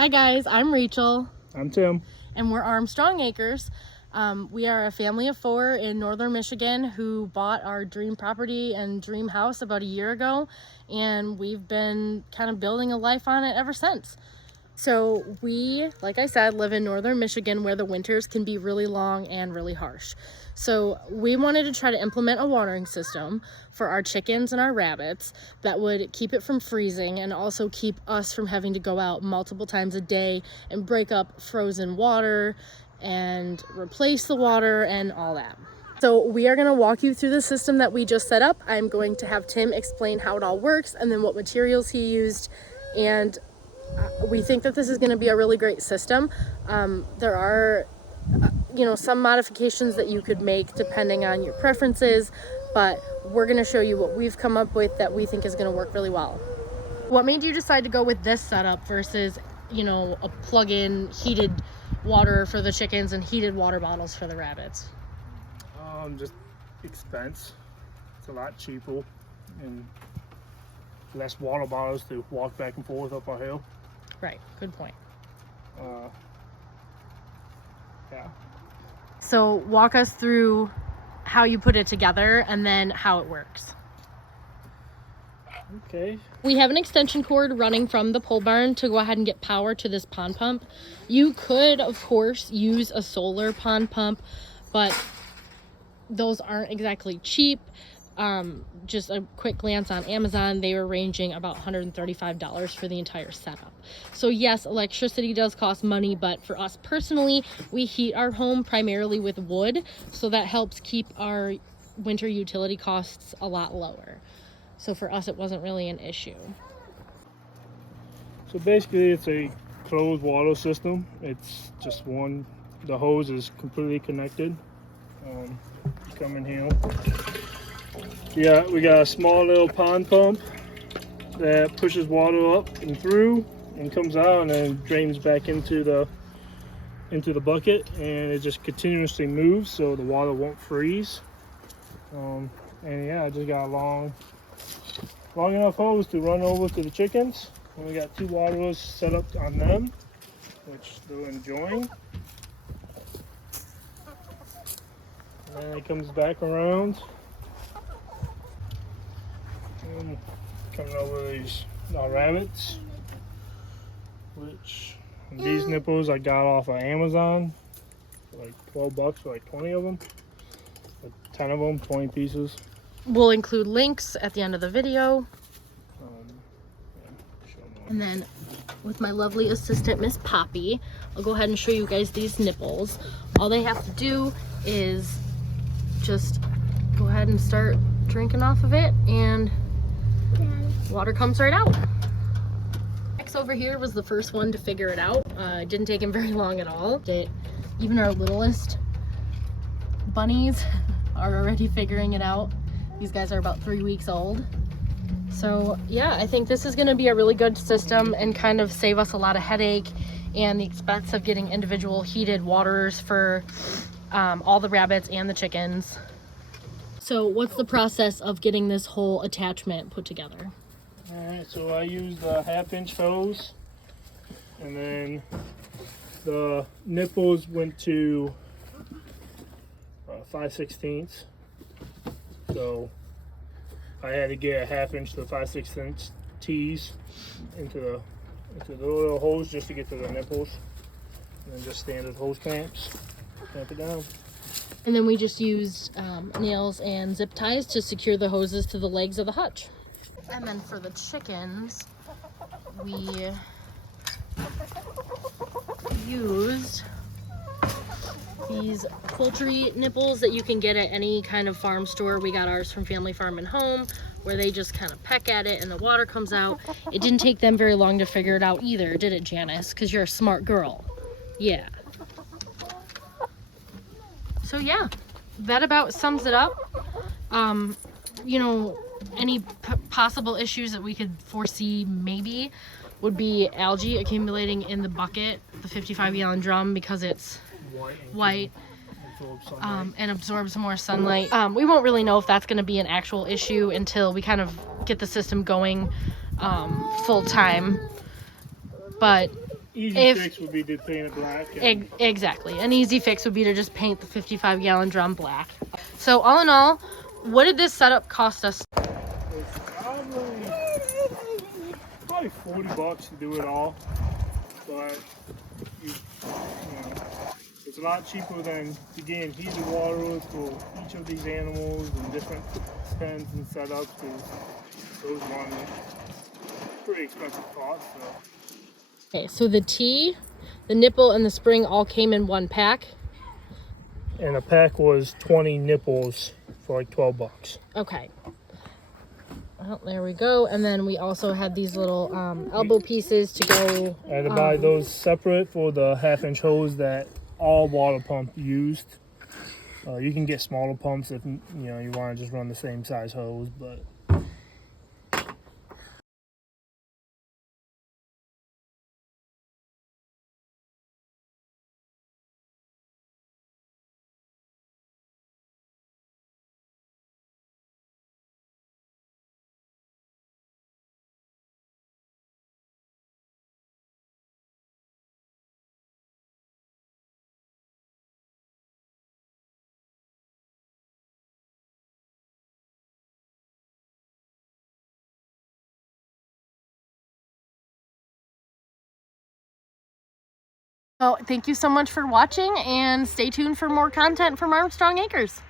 Hi guys, I'm Rachel. I'm Tim. And we're Armstrong Acres. We are a family of 4 in northern Michigan who bought our dream property and dream house about a year ago, and we've been kind of building a life on it ever since. So we, like I said, live in northern Michigan where the winters can be really long and really harsh. So we wanted to try to implement a watering system for our chickens and our rabbits that would keep it from freezing and also keep us from having to go out multiple times a day and break up frozen water and replace the water and all that. So we are going to walk you through the system that we just set up. I'm going to have Tim explain how it all works and then what materials he used, and we think that this is going to be a really great system. There are, some modifications that you could make depending on your preferences, but we're going to show you what we've come up with that we think is going to work really well. What made you decide to go with this setup versus, a plug-in heated water for the chickens and heated water bottles for the rabbits? Just expense. It's a lot cheaper and less water bottles to walk back and forth up our hill. Right, good point. Yeah. So walk us through how you put it together and then how it works. Okay. We have an extension cord running from the pole barn to go ahead and get power to this pond pump. You could, of course, use a solar pond pump, but those aren't exactly cheap. Just a quick glance on Amazon, they were ranging about $135 for the entire setup. So yes, electricity does cost money, but for us personally, we heat our home primarily with wood, so that helps keep our winter utility costs a lot lower. So for us, it wasn't really an issue. So basically it's a closed water system. It's just the hose is completely connected. You come in here. Yeah, we got a small little pond pump that pushes water up and through and comes out and then drains back into the bucket, and it just continuously moves so the water won't freeze. And yeah, I just got a long enough hose to run over to the chickens, and we got 2 waterers set up on them, which they're enjoying. And then it comes back around. Coming over our rabbits, which these nipples I got off of Amazon for like $12 for like 20 of them, 10 of them, 20 pieces. We'll include links at the end of the video. And then with my lovely assistant, Miss Poppy, I'll go ahead and show you guys these nipples. All they have to do is just go ahead and start drinking off of it, and water comes right out. Max over here was the first one to figure it out. It didn't take him very long at all. Even our littlest bunnies are already figuring it out. These guys are about 3 weeks old. So yeah, I think this is going to be a really good system and kind of save us a lot of headache and the expense of getting individual heated waters for all the rabbits and the chickens. So what's the process of getting this whole attachment put together? Alright, so I used a 1/2-inch hose, and then the nipples went to 5/16. So I had to get a 1/2-inch to 5/16 tees into the little hose just to get to the nipples, and then just standard hose clamps, clamp it down. And then we just used nails and zip ties to secure the hoses to the legs of the hutch. And then for the chickens, we used these poultry nipples that you can get at any kind of farm store. We got ours from Family Farm and Home, where they just kind of peck at it and the water comes out. It didn't take them very long to figure it out either, did it, Janice? Because you're a smart girl. Yeah. So yeah, that about sums it up. Any possible issues that we could foresee maybe would be algae accumulating in the bucket, the 55-gallon drum, because it's white and absorbs more sunlight. We won't really know if that's going to be an actual issue until we kind of get the system going full time. But Easy fix would be to paint it black. Exactly. An easy fix would be to just paint the 55-gallon drum black. So all in all, what did this setup cost us? It's probably $40 to do it all, but you know, it's a lot cheaper than getting heated water for each of these animals and different pens and setups, because those ones pretty expensive cost. So. Okay, so the T, the nipple, and the spring all came in one pack. And a pack was 20 nipples for like $12. Okay. Well, there we go. And then we also had these little elbow pieces to go. I had to buy those separate for the 1/2-inch hose that all water pump used. You can get smaller pumps if you want to just run the same size hose, but. So thank you so much for watching, and stay tuned for more content from Armstrong Acres.